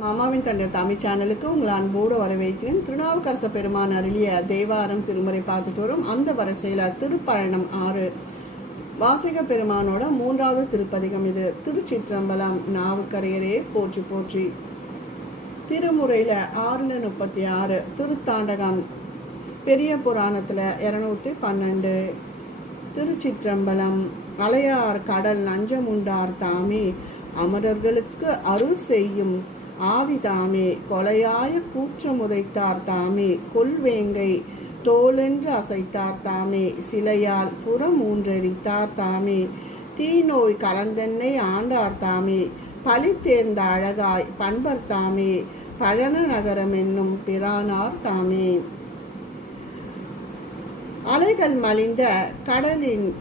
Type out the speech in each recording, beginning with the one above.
மாமாவின் தந்தை தமிழ் சேனலுக்கு உங்கள் அன்போடு வரவேற்கிறேன். திருநாவுக்கரச பெருமான் அருளிய தேவாரம் திருமுறை பார்த்துட்டு வரும். அந்த வரிசையில் திருப்பழனம் ஆறு. வாசிக பெருமானோட மூன்றாவது திருப்பதிகம் இது. திருச்சிற்றம்பலம் நாவுக்கரையரே போற்றி போற்றி. திருமுறையில் ஆறில் முப்பத்தி ஆறு. திருத்தாண்டகம் பெரிய புராணத்தில் இரநூத்தி பன்னெண்டு. திருச்சிற்றம்பலம் அலையார் கடல் நஞ்சமுண்டார் தாமே. அமரர்களுக்கு அருள் செய்யும் ஆதி தாமே கொலையாய கூற்றமுதைத்தார் தாமே கொல்வேங்கை தோலென்று அசைத்தார் தாமே சிலையால் புறமூன்றெரித்தார் தாமே தீநோய் கலந்தென்னை ஆண்டார் தாமே பழி தேர்ந்த அழகாய் பண்பர் தாமே பழன நகரம் என்னும் பிரானார் தாமே. அலைகள் மலிந்த கடலின்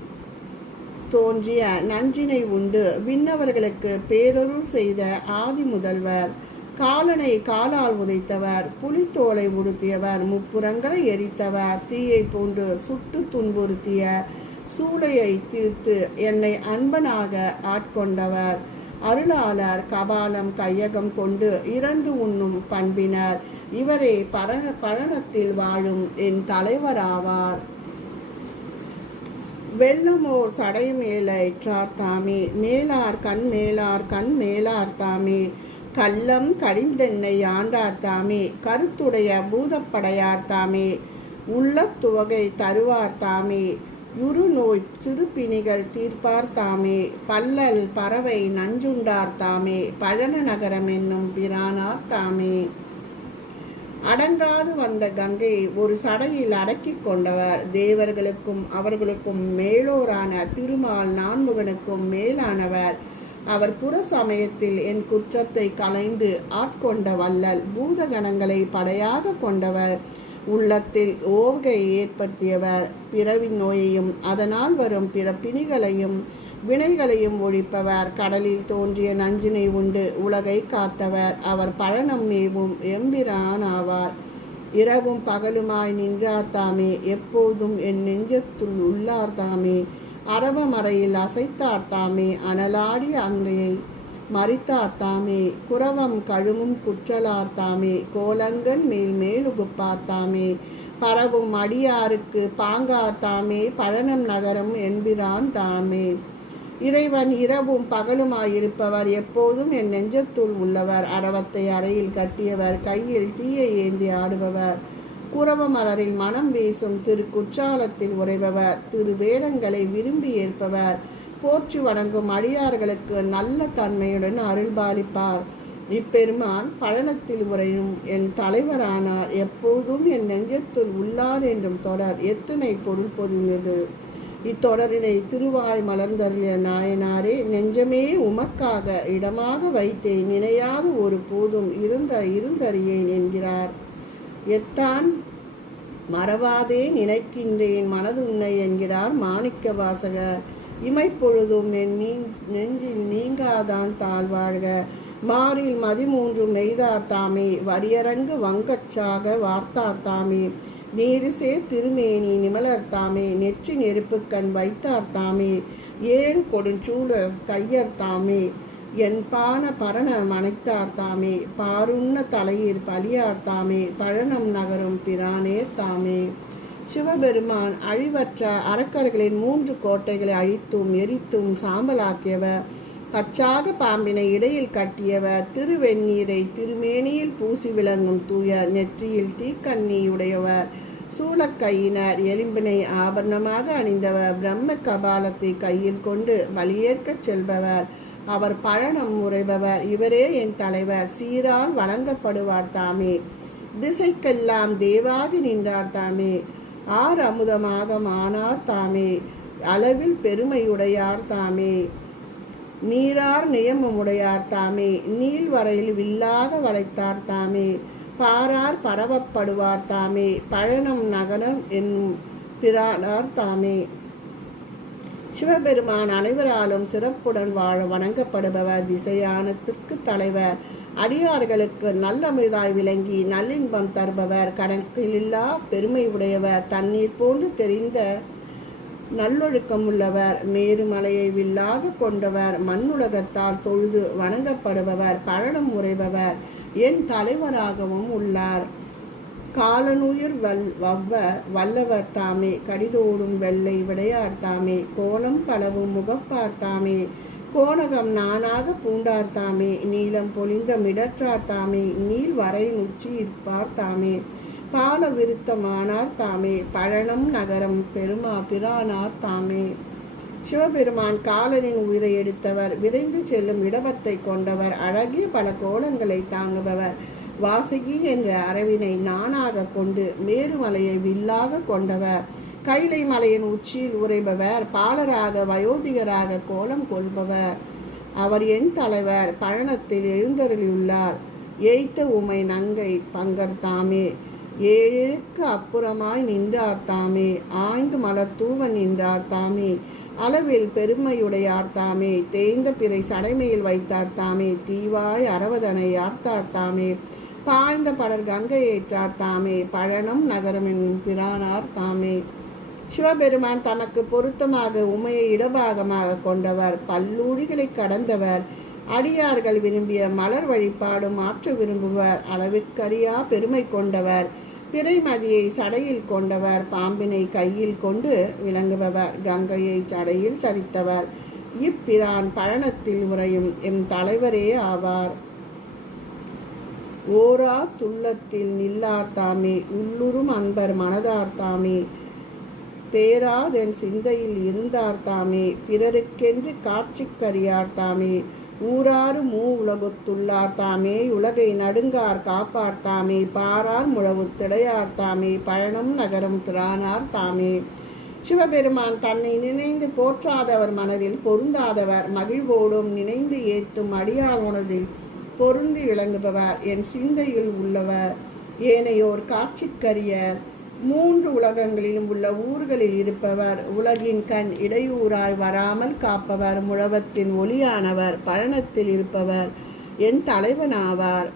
தோன்றிய நஞ்சினை உண்டு. விண்ணவர்களுக்கு பேரருள் செய்த ஆதி முதல்வர் காலனை காலால் உதைத்தவர் புலித்தோலை உடுத்தியவர் முப்புறங்களை எரித்தவர் தீயை போன்று சுட்டு துன்புறுத்திய சூளையை தீர்த்து என்னை அன்பனாக ஆட்கொண்டவர். அருளாளர் கபாலம் கையகம் கொண்டு இறந்து உண்ணும் பண்பினர். இவரே பரண பழனத்தில் வாழும் என் தலைவராவார். வெள்ளமோர் சடையும் மேலார் தாமே. மேலார் கண் மேலார் கண் மேலார் தாமே. கள்ளம் கடிந்தென்னை ஆண்டார் தாமே. கருத்துடைய பூதப்படையார் தாமே. உள்ள துவகை தருவார் தாமே. உரு நோய் சிறுபிணிகள் தீர்ப்பார் தாமே. பல்லல் பறவை நஞ்சுண்டார் தாமே. பழன நகரம் என்னும் பிரானார் தாமே. அடங்காது வந்த கங்கை ஒரு சடையில் அடக்கி கொண்டவர். தேவர்களுக்கும் அவர்களுக்கும் மேலோரான திருமால் நான்முகனுக்கும் மேலானவர். அவர் புற சமயத்தில் என் குற்றத்தை கலைந்து ஆட்கொண்ட வள்ளல் பூதகணங்களை படையாக கொண்டவர். உள்ளத்தில் ஓகை ஏற்படுத்தியவர். பிறவி நோயையும் அதனால் வரும் பிற பிணிகளையும் வினைகளையும் ஒழிப்பவர். கடலில் தோன்றிய நஞ்சினை உண்டு உலகை காத்தவர். அவர் பழனம் மேவும் எம்பிரான் ஆவார் இரவும் பகலுமாய் நின்றார் தாமே எப்போதும் என் நெஞ்சத்துள் உள்ளார் தாமே. அரவ மறையில் அசைத்தார் தாமே அனலாடி அங்கையை மறித்தார் தாமே. குரவம் கழுமும் குற்றலார் தாமே கோலங்கள் மேல் மேலுகுப்பார் தாமே. பரவும் அடியாருக்கு பாங்கார் தாமே பழனம் நகரம் என்பிரான் தாமே. இறைவன் இரவும் பகலுமாயிருப்பவர் எப்போதும் என் நெஞ்சத்துள் உள்ளவர். அரவத்தை அறையில் கட்டியவர் கையில் தீயை ஏந்தி ஆடுபவர். குரவ மலரில் மனம் வீசும் திரு குற்றாலத்தில் உறைபவர். திரு வேடங்களை விரும்பி ஏற்பவர். போற்றி வணங்கும் அடியார்களுக்கு நல்ல தன்மையுடன் அருள்பாலிப்பார் இப்பெருமான் பழனத்தில் உறையும் என் தலைவரானார். எப்போதும் என் நெஞ்சத்துள் உள்ளார் என்றும் தொடர். எத்தனை பொருள் பொதிந்தது. இத்தொடரினை திருவாய் மலர்ந்தருளிய நாயனாரே நெஞ்சமே உமக்காக இடமாக வைத்தேன். நினையாது ஒரு போதும் இருந்த இருந்தறியேன் என்கிறார். எத்தான் மறவாதே நினைக்கின்றேன் மனது உன்னை என்கிறார் மாணிக்க வாசகர். இமைப்பொழுதும் என் நீ நெஞ்சில் நீங்காதான் தாழ்வாழ்க மாறில் மதிமூன்று மெய்தார் தாமே வரியரங்கு வங்கச்சாக வார்த்தார் தாமே. நேரிசே திருமேனி நிமலர்த்தாமே நெற்றி நெருப்புக்கண் வைத்தார்த்தாமே வைத்தார் தாமே ஏன் கொடுஞ்சூழ கையர் என் பான பரண மனைத்தார்த்தாமே பாருண்ண தலையீர் பலியார்த்தாமே பழனம் நகரும் பிரானேர் தாமே. சிவபெருமான் அழிவற்ற அரக்கர்களின் மூன்று கோட்டைகளை அழித்தும் எரித்தும் சாம்பலாக்கியவர். கச்சாக பாம்பினை இடையில் கட்டியவர். திருவெந்நீரை திருமேனியில் பூசி விளங்கும் தூய நெற்றியில் தீக்கண்ணியுடையவர் சூளக்கையினர் எலும்பினை ஆபரணமாக அணிந்தவர் பிரம்ம கபாலத்தை கையில் கொண்டு வலியேற்கச் செல்பவர். அவர் பழனம் உறைபவர் இவரே என் தலைவர். சீரால் வழங்கப்படுவார் தாமே. திசைக்கெல்லாம் தேவாதி நின்றார் தாமே. ஆர் அமுதமாக மானார் தாமே. அளவில் பெருமையுடையார் தாமே. நீரார் நியமமுடையார் தாமே. நீள் வரையில் வில்லாக வளைத்தார் தாமே. பாரார் பரவப்படுவார் தாமே. பழனம் நகரம் என்னும் பிரானார் தாமே. சிவபெருமான் அனைவராலும் சிறப்புடன் வாழ வணங்கப்படுபவர் திசையானத்திற்கு தலைவர். அடியார்களுக்கு நல்லமிழ்தாய் விளங்கி நல்லின்பம் தருபவர். கணக்கிலில்லா பெருமை உடையவர் தண்ணீர் போன்று தெரிந்த நல்லொழுக்கம் உள்ளவர். மேருமலையை வில்லாக கொண்டவர். மண்ணுலகத்தால் தொழுது வணங்கப்படுபவர். பழனம் உறைபவர். என் தலைவராகவும் உள்ளார். காலனுயிர் வல் வவ்வ வல்லவர் தாமே கடிதோடும் வெள்ளை விடையார் தாமே கோலம் களவும் முகப்பார்த்தாமே கோணகம் நானாக பூண்டார்த்தாமே நீளம் நீலம் பொலிந்த நீர் வரை உச்சி இருப்பார்த்தாமே பால விருத்தமானார் தாமே பழனம் நகரம் பெருமா பிரானார் தாமே. சிவபெருமான் காலனின் உயிரை எடுத்தவர் விரைந்து செல்லும் இடவத்தை கொண்டவர் அழகிய பல கோலங்களை தாங்குபவர். வாசகி என்ற அரவினை நானாக கொண்டு மேருமலையை வில்லாக கொண்டவர். கைலை மலையின் உச்சியில் உரைபவர் பாலராக வயோதிகராக கோலம் கொள்பவர். அவர் என் தலைவர் பழனத்தில் எழுந்தருளியுள்ளார். ஏய்த்த உமை நங்கை பங்கர் தாமே ஏழுக்கு அப்புறமாய் நின்றார் தாமே ஆய்ந்து மலர் தூவ நின்றார் தாமே. அளவில் பெருமையுடையார் தாமே தேய்ந்த பிறை சடைமையில் வைத்தார் தாமே தீவாய் அரவதனை யார்த்தார் தாமே பாய்ந்த படர் கங்கை ஏற்றார் தாமே பழனம் நகரம் பிரானார் தாமே. சிவபெருமான் தமக்கு பொருத்தமாக உமையை இடபாகமாக கொண்டவர் பல்லூடிகளை கடந்தவர் அடியார்கள் விரும்பிய மலர் வழிபாடும் மாற்ற விரும்புவர் அளவிற்கரியா பெருமை கொண்டவர் பிறைமதியை சடையில் கொண்டவர் பாம்பினை கையில் கொண்டு விளங்குபவர் கங்கையை சடையில் தரித்தவர். இப்பிரான் பழனத்தில் உறையும் எம் தலைவரே ஆவார். ஓரா துள்ளத்தில் நில்லார் தாமே உள்ளுரும் அன்பர் மனதார் தாமே. பேராதென் சிந்தையில் இருந்தார் தாமே பிறருக்கென்று காட்சிக்கறியார் தாமே. ஊராறு மூ உலகுத்துள்ளார் தாமே உலகை நடுங்கார் காப்பார் தாமே பாரார் முழவு திடையார் தாமே பழனம் நகரம் பிரானார் தாமே. சிவபெருமான் தன்னை நினைந்து போற்றாதவர் மனதில் பொருந்தாதவர் மகிழ்வோடும் நினைந்து ஏத்தும் அடியார் உணர்வில் பொருந்தி விளங்குபவர் என் சிந்தையில் உள்ளவர் ஏனையோர் காட்சிக்கரியர் மூன்று உலகங்களிலும் உள்ள ஊர்களில் இருப்பவர் உலகின் கண் இடையூறாய் வராமல் காப்பவர் முழவத்தின் ஒளியானவர் பழனத்தில் இருப்பவர் என் தலைவனாவார்.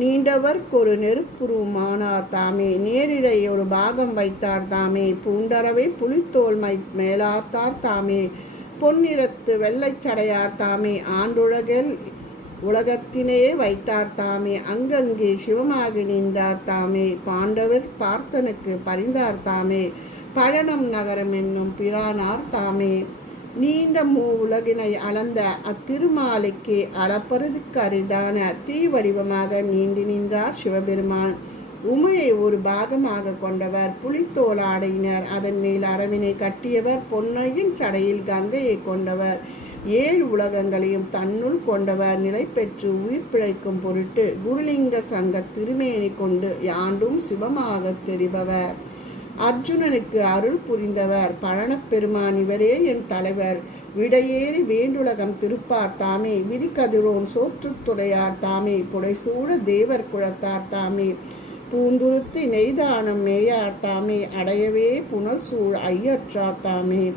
நீண்டவர்க்கொரு நெருப்புருமானார் தாமே நேரிடை ஒரு பாகம் வைத்தார் தாமே பூண்டரவை புலித்தோல் மை மேலாத்தார் தாமே பொன்னிறத்து வெள்ளைச்சடையார் தாமே ஆண்டுலகில் உலகத்தினே வைத்தார் தாமே. அங்கங்கே சிவமாக நின்றார் தாமே. பாண்டவர் பார்த்தனுக்கு பரிந்தார் தாமே. பழனம் நகரம் என்னும் பிரானார் தாமே. நீண்ட மூ உலகினை அளந்த அத்திருமாலைக்கு அளப்பறதுக்கு அரிதான தீ வடிவமாக நீண்டு நின்றார் சிவபெருமான். உமையை ஒரு பாகமாக கொண்டவர் புலித்தோலாடையினர் அதன் மேல் அரவினை கட்டியவர் பொன்னையின் சடையில் கங்கையை கொண்டவர். ஏழு உலகங்களையும் தன்னுள் கொண்டவர் நிலை பெற்று உயிர் பிழைக்கும் பொருட்டு குருலிங்க சங்க திருமேனி கொண்டு யாண்டும் சிவமாக தெரிபவர். அர்ஜுனனுக்கு அருள் புரிந்தவர். பழனப்பெருமான் இவரே என் தலைவர். விடையேறி வேண்டுலகம் திருப்பார் தாமே. விரிகதிரோன் சோற்றுத்துறையார் தாமே. புடைசூட தேவர் குழத்தார் தாமே. பூந்துருத்தி நெய்தானம் மேயார் தாமே. அடையவே புனல் சூழ் ஐயற்றார் தாமே.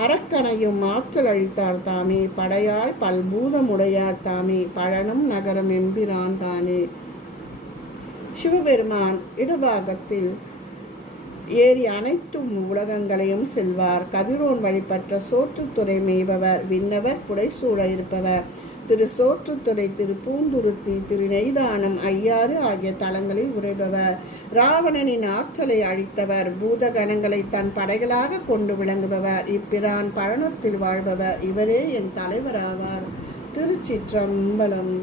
அரக்கனையும் ஆற்றல் அழித்தார் தாமே. படையாய் பல்பூதமுடையார் தாமே. பழனும் நகரம் எம்பிரான் தானே. சிவபெருமான் இடபாகத்தில் ஏறி அனைத்தும் உலகங்களையும் செல்வார். கதிரோன் வழிபற்ற சோற்றுத்துறை மேய்பவர் விண்ணவர் புடைசூழ இருப்பவர். திரு சோற்றுத்துறை திரு பூந்துருத்தி திரு நெய்தானம் ஐயாறு ஆகிய தலங்களில் உரைபவர் ராவணனின் ஆற்றலை அழித்தவர். பூதகணங்களை தன் படைகளாக கொண்டு விளங்குபவர். இப்பிரான் பழனத்தில் வாழ்பவர். இவரே என் தலைவராவார். திருச்சிற்றம்பலம்.